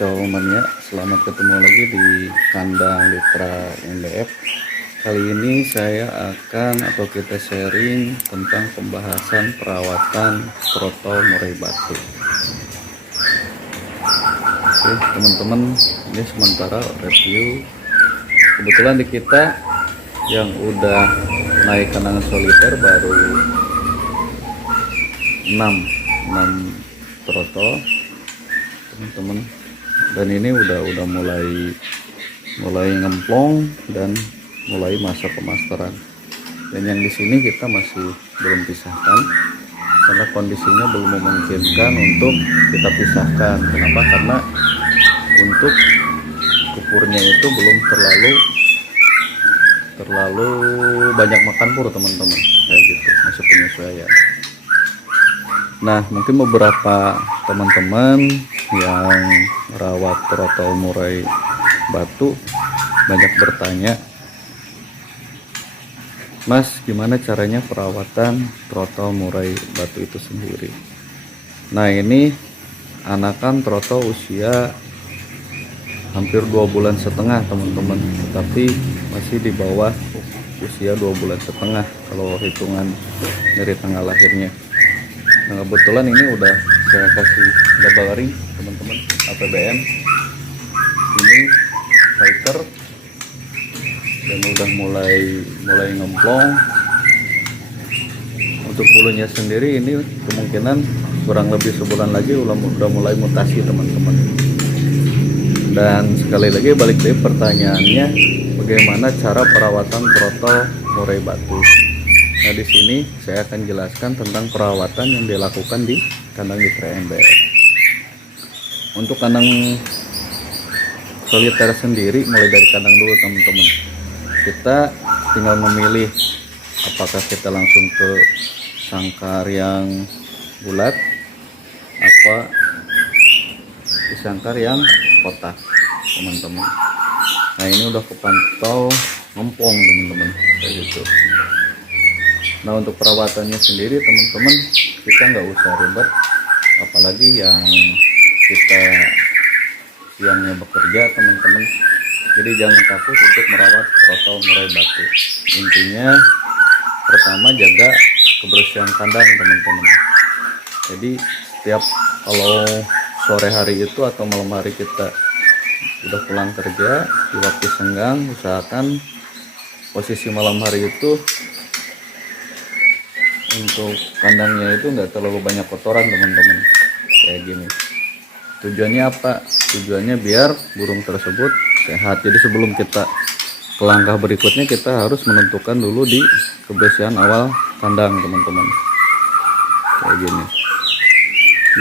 Kicau Mania, selamat ketemu lagi di kandang Litra MBF. Kali ini saya kita sharing tentang pembahasan perawatan trotol murai batu. Oke teman-teman, ini sementara review. Kebetulan di kita yang udah naik kandang soliter baru 6 trotol teman-teman, dan ini udah mulai ngemplong dan mulai masa pemasteran. Dan yang di sini kita masih belum pisahkan karena kondisinya belum memungkinkan untuk kita pisahkan. Kenapa? Karena untuk kupurnya itu belum terlalu banyak makan pur teman-teman, kayak gitu, masih penyesuaian. Nah, mungkin beberapa teman-teman yang merawat trotol murai batu banyak bertanya, Mas, gimana caranya perawatan trotol murai batu itu sendiri? Nah, ini anakan trotol usia hampir 2,5 bulan teman-teman, tetapi masih di bawah usia 2,5 bulan kalau hitungan dari tanggal lahirnya. Nah, kebetulan ini udah saya kasih double ring teman-teman, APBN ini fighter, dan udah mulai ngemplong. Untuk bulunya sendiri ini kemungkinan kurang lebih sebulan lagi udah mulai mutasi teman-teman. Dan sekali lagi balik dari pertanyaannya, bagaimana cara perawatan trotol murai batu? Nah, di sini saya akan jelaskan tentang perawatan yang dilakukan di kandang Litra MBF. Untuk kandang soliter sendiri, mulai dari kandang dulu teman-teman. Kita tinggal memilih apakah kita langsung ke sangkar yang bulat apa di sangkar yang kotak teman-teman. Nah, ini udah kepantau ngempong teman-teman, kayak gitu. Nah, untuk perawatannya sendiri teman-teman, kita nggak usah ribet, apalagi yang kita siangnya bekerja teman-teman. Jadi jangan takut untuk merawat trotol murai batu. Intinya pertama jaga kebersihan kandang teman-teman. Jadi setiap kalau sore hari itu atau malam hari kita udah pulang kerja, di waktu senggang usahakan posisi malam hari itu untuk kandangnya itu nggak terlalu banyak kotoran teman-teman, kayak gini. Tujuannya apa? Tujuannya biar burung tersebut sehat. Jadi sebelum kita ke langkah berikutnya, kita harus menentukan dulu di kebersihan awal kandang teman-teman, kayak gini.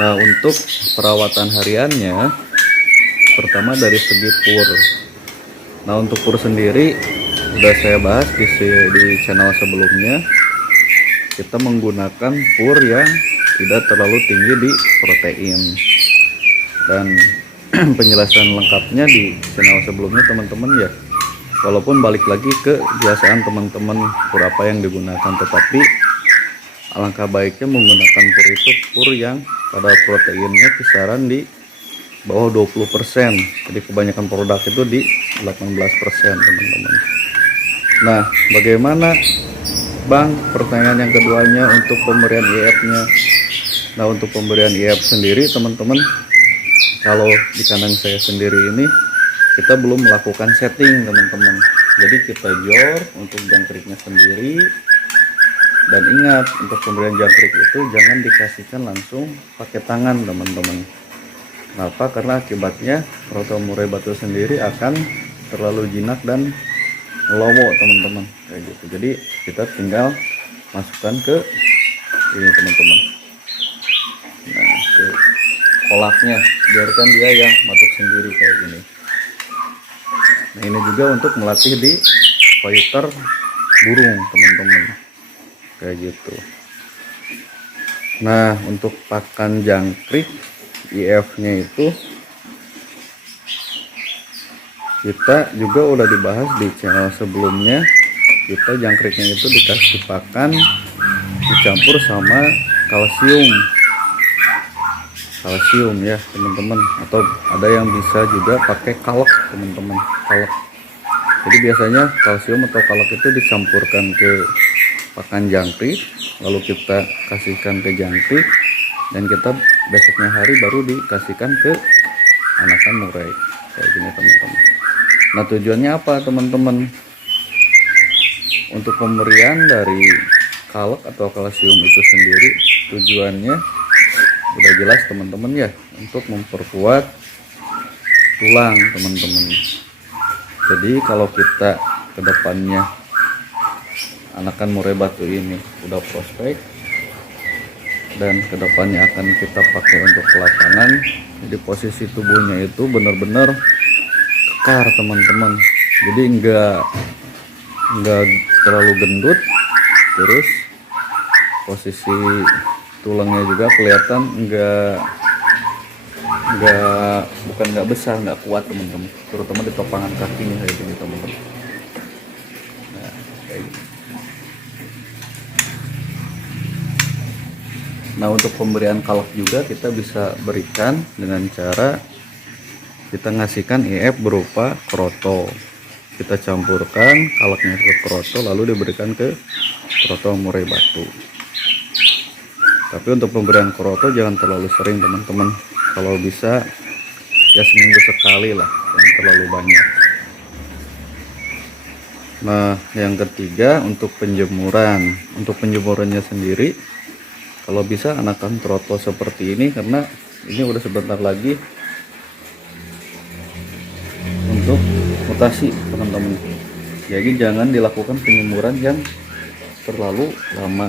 Nah, untuk perawatan hariannya, pertama dari segi pur. Nah, untuk pur sendiri udah saya bahas di channel sebelumnya. Kita menggunakan pur yang tidak terlalu tinggi di protein, dan penjelasan lengkapnya di channel sebelumnya teman-teman ya. Walaupun balik lagi ke kebiasaan teman-teman pur apa yang digunakan, tetapi alangkah baiknya menggunakan pur itu pur yang kadar proteinnya kisaran di bawah 20%. Jadi kebanyakan produk itu di 18% teman-teman. Nah, bagaimana Bang, pertanyaan yang keduanya untuk pemberian IF-nya. Nah, untuk pemberian IF sendiri teman-teman, kalau di kandang saya sendiri ini kita belum melakukan setting teman-teman. Jadi kita jor untuk jangkriknya sendiri. Dan ingat, untuk pemberian jangkrik itu jangan dikasihkan langsung pakai tangan teman-teman. Kenapa? Karena akibatnya trotol murai batu sendiri akan terlalu jinak dan melowo teman-teman, kayak gitu. Jadi kita tinggal masukkan ke ini teman-teman, nah, ke kolaknya, biarkan dia yang masuk sendiri kayak gini. Nah, ini juga untuk melatih di fighter burung teman-teman, kayak gitu. Nah, untuk pakan jangkrik IF-nya itu kita juga udah dibahas di channel sebelumnya. Kita jangkriknya itu dikasih pakan dicampur sama kalsium. kalsium ya teman-teman, atau ada yang bisa juga pakai kalk teman-teman, kalk. Jadi biasanya kalsium atau kalk itu dicampurkan ke pakan jangkrik, lalu kita kasihkan ke jangkrik, dan kita besoknya hari baru dikasihkan ke anakan murai kayak gini teman-teman. Nah tujuannya apa teman-teman? Untuk pemberian dari kalk atau kalsium itu sendiri tujuannya udah jelas teman-teman ya, untuk memperkuat tulang teman-teman. Jadi kalau kita kedepannya anakan murai batu ini udah prospek dan kedepannya akan kita pakai untuk ke lapangan, jadi posisi tubuhnya itu benar-benar kekar teman-teman. Jadi enggak terlalu gendut, terus posisi tulangnya juga kelihatan bukan nggak besar, nggak kuat teman-teman, terutama di topangan kakinya kayak gini teman-teman. Nah, kayak gini. Nah untuk pemberian kalk juga kita bisa berikan dengan cara kita ngasihkan IF berupa kroto. Kita campurkan kalknya ke kroto lalu diberikan ke kroto murai batu. Tapi untuk pemberian kroto jangan terlalu sering teman-teman. Kalau bisa ya seminggu sekali lah, jangan terlalu banyak. Nah yang ketiga untuk penjemuran. Untuk penjemurannya sendiri, kalau bisa anakan troto seperti ini, karena ini udah sebentar lagi untuk mutasi teman-teman. Jadi jangan dilakukan penjemuran yang terlalu lama.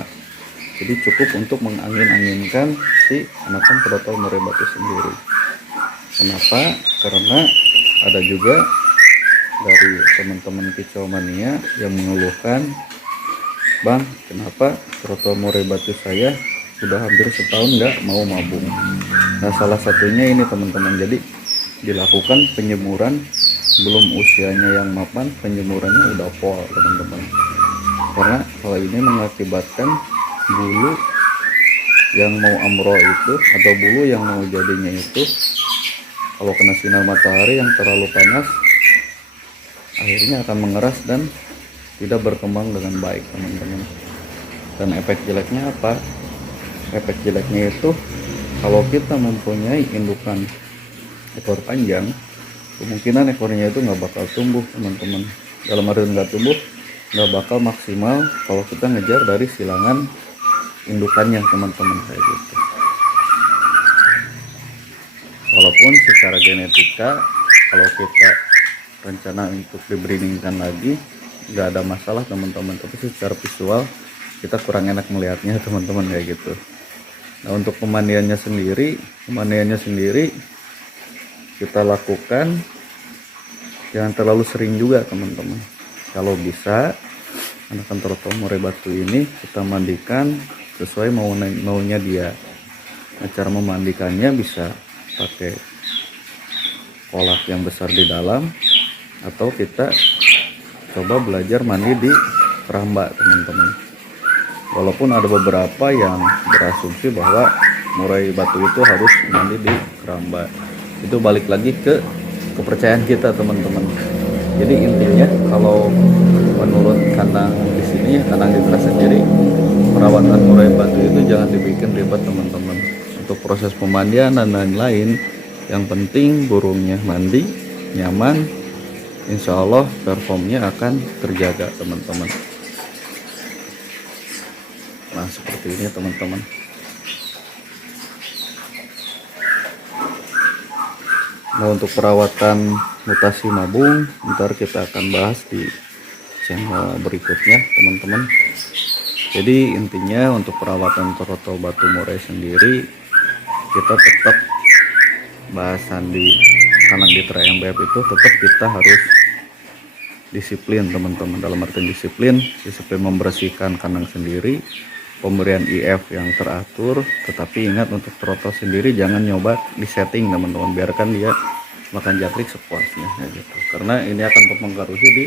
Jadi cukup untuk mengangin-anginkan si anakan troto murai batu sendiri. Kenapa? Karena ada juga dari teman-teman kicau mania yang mengeluhkan, Bang, kenapa troto murai batu saya sudah hampir setahun nggak mau mabung. Nah salah satunya ini teman-teman, jadi dilakukan penjemuran belum usianya yang mapan, penjemurannya udah pol teman-teman, karena kalau ini mengakibatkan bulu yang mau amro itu atau bulu yang mau jadinya itu kalau kena sinar matahari yang terlalu panas akhirnya akan mengeras dan tidak berkembang dengan baik teman-teman. Dan efek jeleknya apa? Efek jeleknya itu kalau kita mempunyai indukan ekor panjang, kemungkinan ekornya itu nggak bakal tumbuh teman-teman. Dalam arti nggak tumbuh, nggak bakal maksimal kalau kita ngejar dari silangan indukannya teman-teman kayak gitu. Walaupun secara genetika kalau kita rencana untuk dibreedingkan lagi nggak ada masalah teman-teman, tapi secara visual kita kurang enak melihatnya teman-teman kayak gitu. Nah untuk pemandiannya sendiri kita lakukan jangan terlalu sering juga teman-teman. Kalau bisa anakan troto murai batu ini kita mandikan sesuai maunya dia. Nah, cara memandikannya bisa pakai kolak yang besar di dalam, atau kita coba belajar mandi di keramba teman-teman. Walaupun ada beberapa yang berasumsi bahwa murai batu itu harus mandi di keramba, itu balik lagi ke kepercayaan kita teman-teman. Jadi intinya kalau menurut kandang di sini, kandang Citra sendiri, perawatan murai batu itu jangan dibikin ribet teman-teman. Untuk proses pemandian dan lain-lain, yang penting burungnya mandi nyaman, insya Allah performnya akan terjaga teman-teman. Nah seperti ini teman-teman. Nah untuk perawatan mutasi mabung ntar kita akan bahas di channel berikutnya teman-teman. Jadi intinya untuk perawatan troto batu murai sendiri, kita tetap bahasan di kandang Citra MBF itu tetap kita harus disiplin teman-teman. Dalam arti disiplin membersihkan kandang sendiri, pemberian IF yang teratur. Tetapi ingat untuk troto sendiri jangan nyoba disetting teman-teman, biarkan dia makan jangkrik sepuasnya gitu. Karena ini akan mempengaruhi di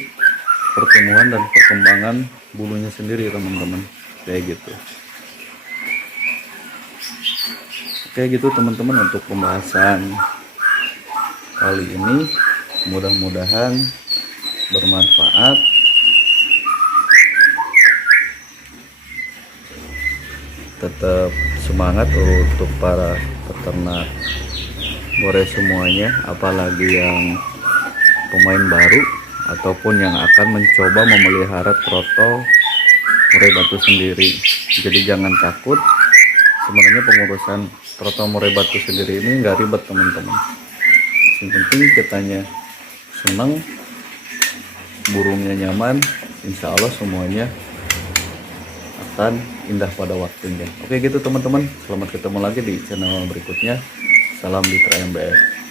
pertumbuhan dan perkembangan bulunya sendiri teman-teman kayak gitu. Oke gitu teman-teman untuk pembahasan kali ini, mudah-mudahan bermanfaat. Tetap semangat untuk para peternak murai semuanya, apalagi yang pemain baru ataupun yang akan mencoba memelihara trotol murai batu sendiri. Jadi jangan takut, sebenarnya pengurusan trotol murai batu sendiri ini nggak ribet teman-teman. Yang penting kitanya senang, burungnya nyaman, insya Allah semuanya akan indah pada waktunya. Oke gitu teman-teman, selamat ketemu lagi di channel berikutnya. Salam Mitra MBS.